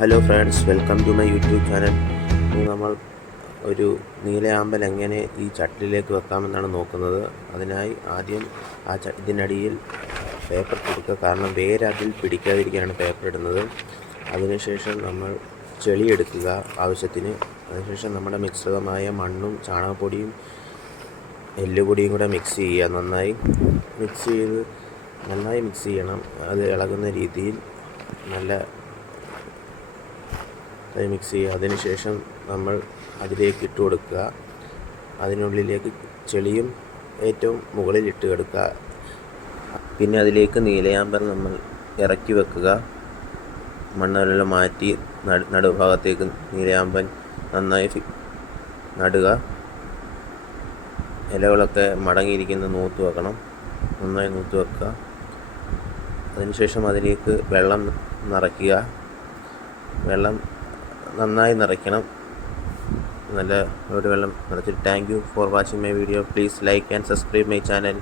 Hello friends, welcome to my YouTube channel. ഇന്ന് നമ്മൾ ഒരു നീലയാമ്പൽ എങ്ങനെ ഈ ചട്ടിലേക്ക് വെക്കാമെന്നാണ് നോക്കുന്നത്. അതിനായി ആദ്യം ഇതിനടിയിൽ പേപ്പർ കൊടുക്കുക, കാരണം വേര് അതിൽ പിടിക്കാതിരിക്കാനാണ് പേപ്പർ ഇടുന്നത്. അതിനുശേഷം നമ്മൾ ചെളി എടുക്കുക ആവശ്യത്തിന്. അതിനുശേഷം നമ്മുടെ മിശ്രിതമായ മണ്ണും ചാണകപ്പൊടിയും എല്ലുപൊടിയും കൂടെ മിക്സ് ചെയ്യുക. നന്നായി മിക്സ് ചെയ്യണം. അത് ഇളകുന്ന രീതിയിൽ നല്ല മിക്സ് ചെയ്യുക. അതിനുശേഷം നമ്മൾ അതിലേക്ക് ഇട്ട് കൊടുക്കുക. അതിനുള്ളിലേക്ക് ചെളിയും ഏറ്റവും മുകളിൽ ഇട്ട് കൊടുക്കുക. പിന്നെ അതിലേക്ക് നീലയാമ്പൽ നമ്മൾ ഇറക്കി വെക്കുക. മണ്ണെല്ലാം മാറ്റി നടുഭാഗത്തേക്ക് നീലയാമ്പൽ നന്നായി നടുക. ഇലകളൊക്കെ മടങ്ങിയിരിക്കുന്ന നൂത്ത് വെക്കണം. നന്നായി നൂത്ത് വെക്കുക. അതിനുശേഷം അതിലേക്ക് വെള്ളം നിറയ്ക്കുക. വെള്ളം നന്നായി നിറയ്ക്കണം. നല്ല ഒരു വെള്ളം നിറച്ചിട്ട്. Thank you for watching my video. Please like and subscribe my channel.